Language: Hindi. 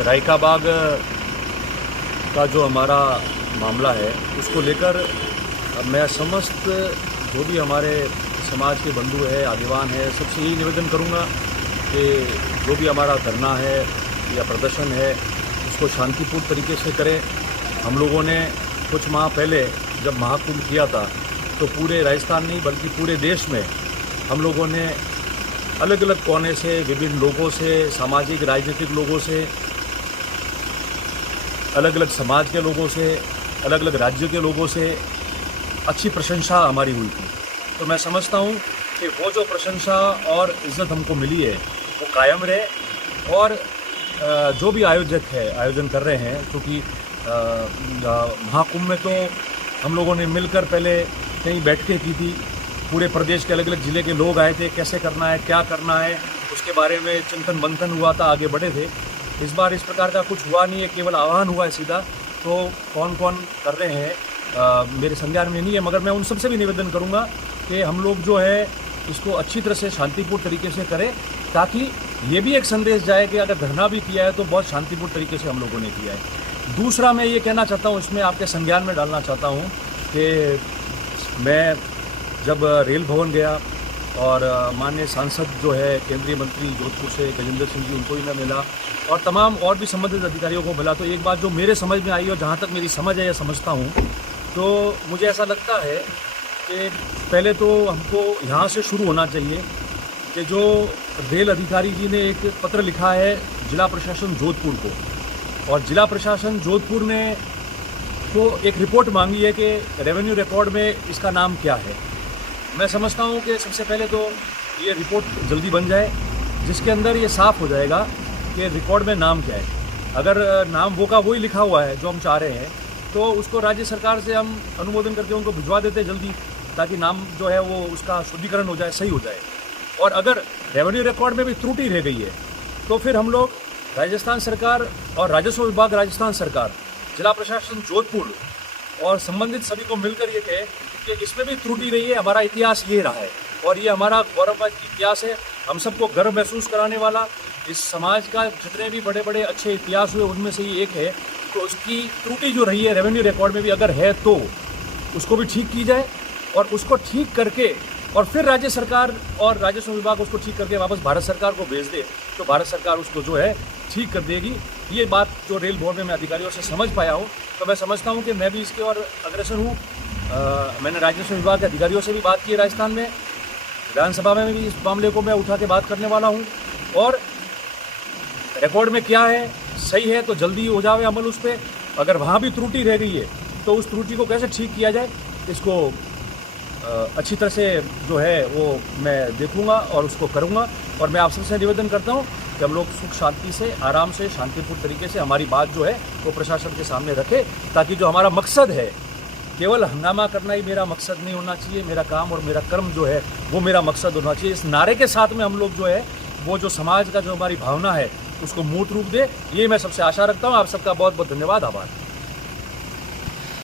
रायका बाग का जो हमारा मामला है उसको लेकर मैं समस्त जो भी हमारे समाज के बंधु है, आदिवान है, सबसे यही निवेदन करूंगा कि जो भी हमारा धरना है या प्रदर्शन है उसको शांतिपूर्ण तरीके से करें। हम लोगों ने कुछ माह पहले जब महाकुंभ किया था तो पूरे राजस्थान नहीं बल्कि पूरे देश में हम लोगों ने अलग अलग कोने से, विभिन्न लोगों से, सामाजिक राजनीतिक लोगों से, अलग अलग समाज के लोगों से, अलग अलग राज्य के लोगों से अच्छी प्रशंसा हमारी हुई थी। तो मैं समझता हूँ कि वो जो प्रशंसा और इज़्ज़त हमको मिली है वो कायम रहे। और जो भी आयोजन कर रहे हैं, क्योंकि महाकुंभ में तो हम लोगों ने मिलकर पहले कई बैठकें की थी, पूरे प्रदेश के अलग अलग ज़िले के लोग आए थे, कैसे करना है, क्या करना है, उसके बारे में चिंतन मंथन हुआ था, आगे बढ़े थे। इस बार इस प्रकार का कुछ हुआ नहीं है, केवल आह्वान हुआ है सीधा। तो कौन कौन कर रहे हैं मेरे संज्ञान में नहीं है, मगर मैं उन सबसे भी निवेदन करूंगा कि हम लोग जो है इसको अच्छी तरह से शांतिपूर्ण तरीके से करें, ताकि ये भी एक संदेश जाए कि अगर धरना भी किया है तो बहुत शांतिपूर्ण तरीके से हम लोगों ने किया है। दूसरा मैं ये कहना चाहता हूँ, इसमें आपके संज्ञान में डालना चाहता हूँ कि मैं जब रेल भवन गया और माननीय सांसद जो है केंद्रीय मंत्री जोधपुर से गजेंद्र सिंह जी, उनको ही मैं मिला और तमाम और भी संबंधित अधिकारियों को मिला, तो एक बात जो मेरे समझ में आई और जहाँ तक मेरी समझ है या समझता हूँ, तो मुझे ऐसा लगता है कि पहले तो हमको यहाँ से शुरू होना चाहिए कि जो रेल अधिकारी जी ने एक पत्र लिखा है जिला प्रशासन जोधपुर को, और जिला प्रशासन जोधपुर ने तो एक रिपोर्ट मांगी है कि रेवेन्यू रिकॉर्ड में इसका नाम क्या है। मैं समझता हूँ कि सबसे पहले तो ये रिपोर्ट जल्दी बन जाए, जिसके अंदर ये साफ़ हो जाएगा कि रिकॉर्ड में नाम क्या है। अगर नाम वो का वही लिखा हुआ है जो हम चाह रहे हैं, तो उसको राज्य सरकार से हम अनुमोदन करके उनको भिजवा देते जल्दी, ताकि नाम जो है वो उसका शुद्धिकरण हो जाए, सही हो जाए। और अगर रेवेन्यू रिकॉर्ड में भी त्रुटि रह गई है तो फिर हम लोग राजस्थान सरकार और राजस्व विभाग राजस्थान सरकार, जिला प्रशासन जोधपुर और संबंधित सभी को मिलकर ये कहे कि इसमें भी त्रुटि रही है, हमारा इतिहास ये रहा है और ये हमारा गौरवमय इतिहास है, हम सबको गर्व महसूस कराने वाला। इस समाज का जितने भी बड़े बड़े अच्छे इतिहास हुए उनमें से ये एक है, तो उसकी त्रुटि जो रही है रेवेन्यू रिकॉर्ड में भी अगर है तो उसको भी ठीक की जाए, और उसको ठीक करके और फिर राज्य सरकार और राजस्व विभाग उसको ठीक करके वापस भारत सरकार को भेज दे, तो भारत सरकार उसको जो है ठीक कर देगी। ये बात जो रेल बोर्ड में मैं अधिकारियों से समझ पाया हूँ, तो मैं समझता हूँ कि मैं भी इसके और अग्रसर हूँ। मैंने राजस्व विभाग के अधिकारियों से भी बात की राजस्थान में, विधानसभा में भी इस मामले को मैं उठा के बात करने वाला हूँ, और रिकॉर्ड में क्या है सही है तो जल्दी हो जाए अमल उस पर। अगर वहाँ भी त्रुटि रह गई है तो उस त्रुटि को कैसे ठीक किया जाए, इसको अच्छी तरह से जो है वो मैं देखूंगा और उसको करूंगा। और मैं आप सबसे निवेदन करता हूं कि हम लोग सुख शांति से, आराम से, शांतिपूर्ण तरीके से हमारी बात जो है वो प्रशासन के सामने रखें, ताकि जो हमारा मकसद है, केवल हंगामा करना ही मेरा मकसद नहीं होना चाहिए। मेरा काम और मेरा कर्म जो है वो मेरा मकसद होना चाहिए। इस नारे के साथ में हम लोग जो है वो जो समाज का जो हमारी भावना है उसको मूर्त रूप दे, ये मैं सबसे आशा रखता हूँ। आप सबका बहुत बहुत धन्यवाद, आभार।